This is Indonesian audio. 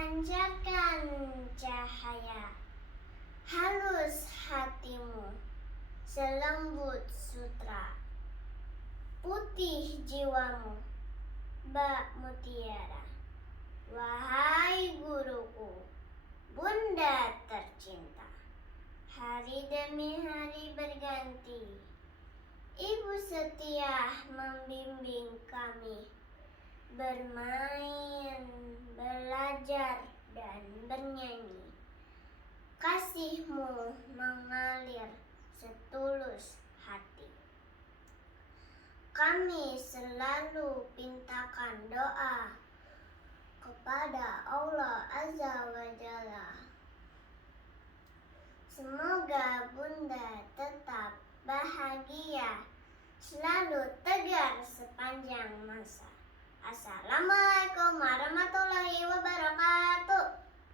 pancarkan cahaya, halus hatimu selembut sutra, putih jiwamu bak mutiara. Wahai guruku, bunda tercinta, hari demi hari berganti, ibu setia membimbing kami bermain, belajar, dan bernyanyi. Kasihmu mengalir setulus hati. Kami selalu pintakan doa kepada Allah Azza wa Jalla. Semoga bunda tetap bahagia, selalu tegar sepanjang